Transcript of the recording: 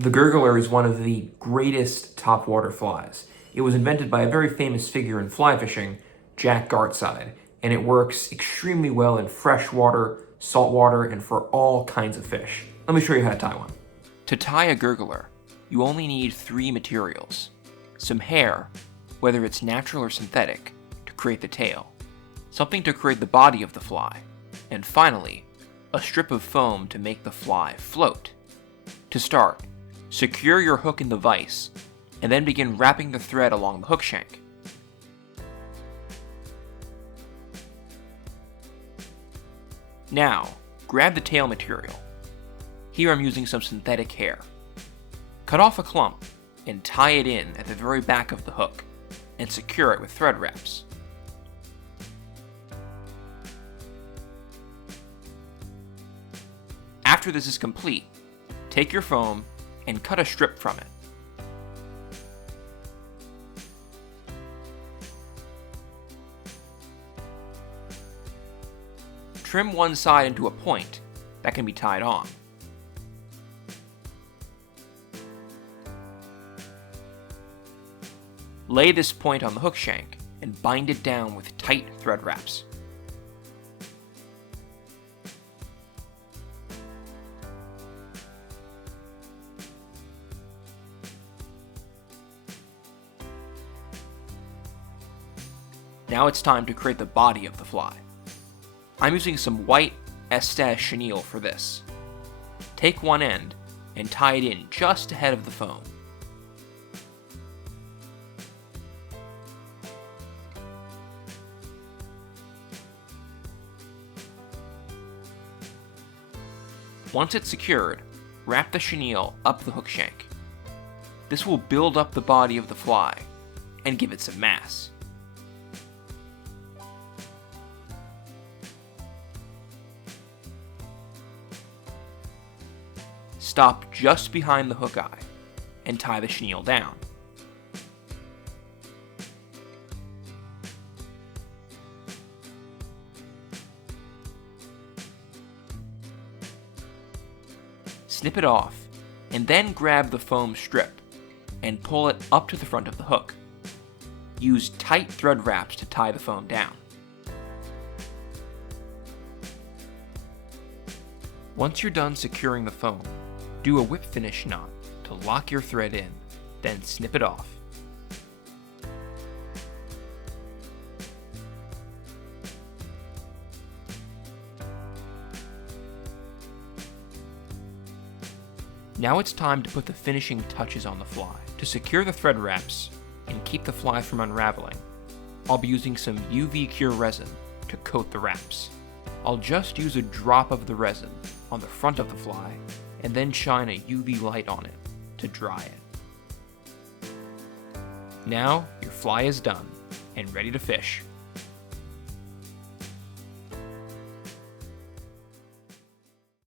The Gurgler is one of the greatest topwater flies. It was invented by a very famous figure in fly fishing, Jack Gartside, and it works extremely well in freshwater, saltwater, and for all kinds of fish. Let me show you how to tie one. To tie a Gurgler, you only need 3 materials. Some hair, whether it's natural or synthetic, to create the tail, something to create the body of the fly, and finally, a strip of foam to make the fly float. To start, secure your hook in the vise, and then begin wrapping the thread along the hook shank. Now, grab the tail material. Here I'm using some synthetic hair. Cut off a clump and tie it in at the very back of the hook, and secure it with thread wraps. After this is complete, take your foam and cut a strip from it. Trim one side into a point that can be tied on. Lay this point on the hook shank and bind it down with tight thread wraps. Now it's time to create the body of the fly. I'm using some white Estes chenille for this. Take one end and tie it in just ahead of the foam. Once it's secured, wrap the chenille up the hook shank. This will build up the body of the fly and give it some mass. Stop just behind the hook eye and tie the chenille down. Snip it off, and then grab the foam strip and pull it up to the front of the hook. Use tight thread wraps to tie the foam down. Once you're done securing the foam, do a whip finish knot to lock your thread in, then snip it off. Now it's time to put the finishing touches on the fly. To secure the thread wraps and keep the fly from unraveling, I'll be using some UV cure resin to coat the wraps. I'll just use a drop of the resin on the front of the fly and then shine a UV light on it to dry it. Now your fly is done and ready to fish.